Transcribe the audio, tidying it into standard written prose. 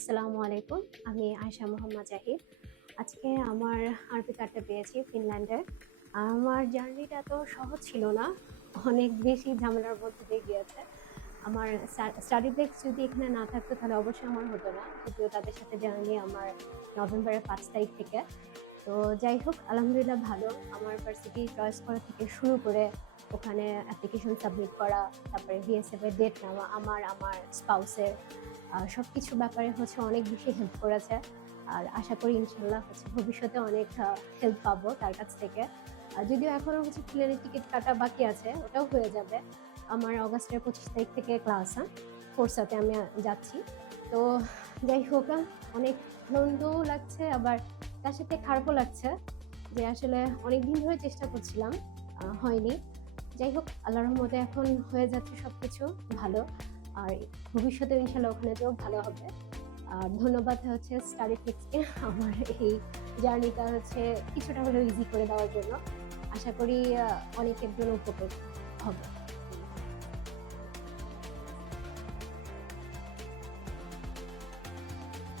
আসসালামু আলাইকুম। আমি আয়েশা মোহাম্মদ জাহিদ। আজকে আমার আরবি কার্ডটা পেয়েছি ফিনল্যান্ডের। আমার জার্নিটা তো সহজ ছিল না। অনেক বেশি ঝামেলার মধ্যে দিয়ে গিয়েছে। আমার স্টাডি ব্রেক যদি এখানে না থাকতো তাহলে অবশ্যই আমার হতো না। যদিও তাদের সাথে জার্নি আমার নভেম্বরের ৫ তারিখ থেকে। তো যাই হোক আলহামদুলিল্লাহ ভালো। আমার ভার্সিটি চয়েস করা থেকে শুরু করে ওখানে অ্যাপ্লিকেশন সাবমিট করা, তারপরে বিএসএফ এর ডেট নেওয়া, আমার স্পাউসের সবকিছু ব্যাপারে অনেক বেশি হেল্প করেছে। আর আশা করি ইনশাল্লাহ ভবিষ্যতে অনেক হেল্প পাবো তার কাছ থেকে। যদিও এখনো প্লেনের টিকিট কাটা বাকি আছে, ওটাও হয়ে যাবে। আমার অগাস্টের 25 তারিখ থেকে ক্লাস, ফোর্সাতে আমি যাচ্ছি। তো যাই হোক অনেক আনন্দও লাগছে, আবার তার সাথে খারাপও লাগছে যে আসলে অনেকদিন ধরে চেষ্টা করছিলাম, হয়নি। যাই হোক আল্লাহর রহমতে এখন হয়ে যাচ্ছে সবকিছু ভালো। আর ভবিষ্যতে ইনশাল্লাহ ওখানে তো ভালো হবে। আর ধন্যবাদ স্টাডি ফিক্সকে আমার এই জার্নিটা কিছুটা হলেও ইজি করে দেওয়ার জন্য। আশা করি অনেকের জন্য উপকৃত হবে।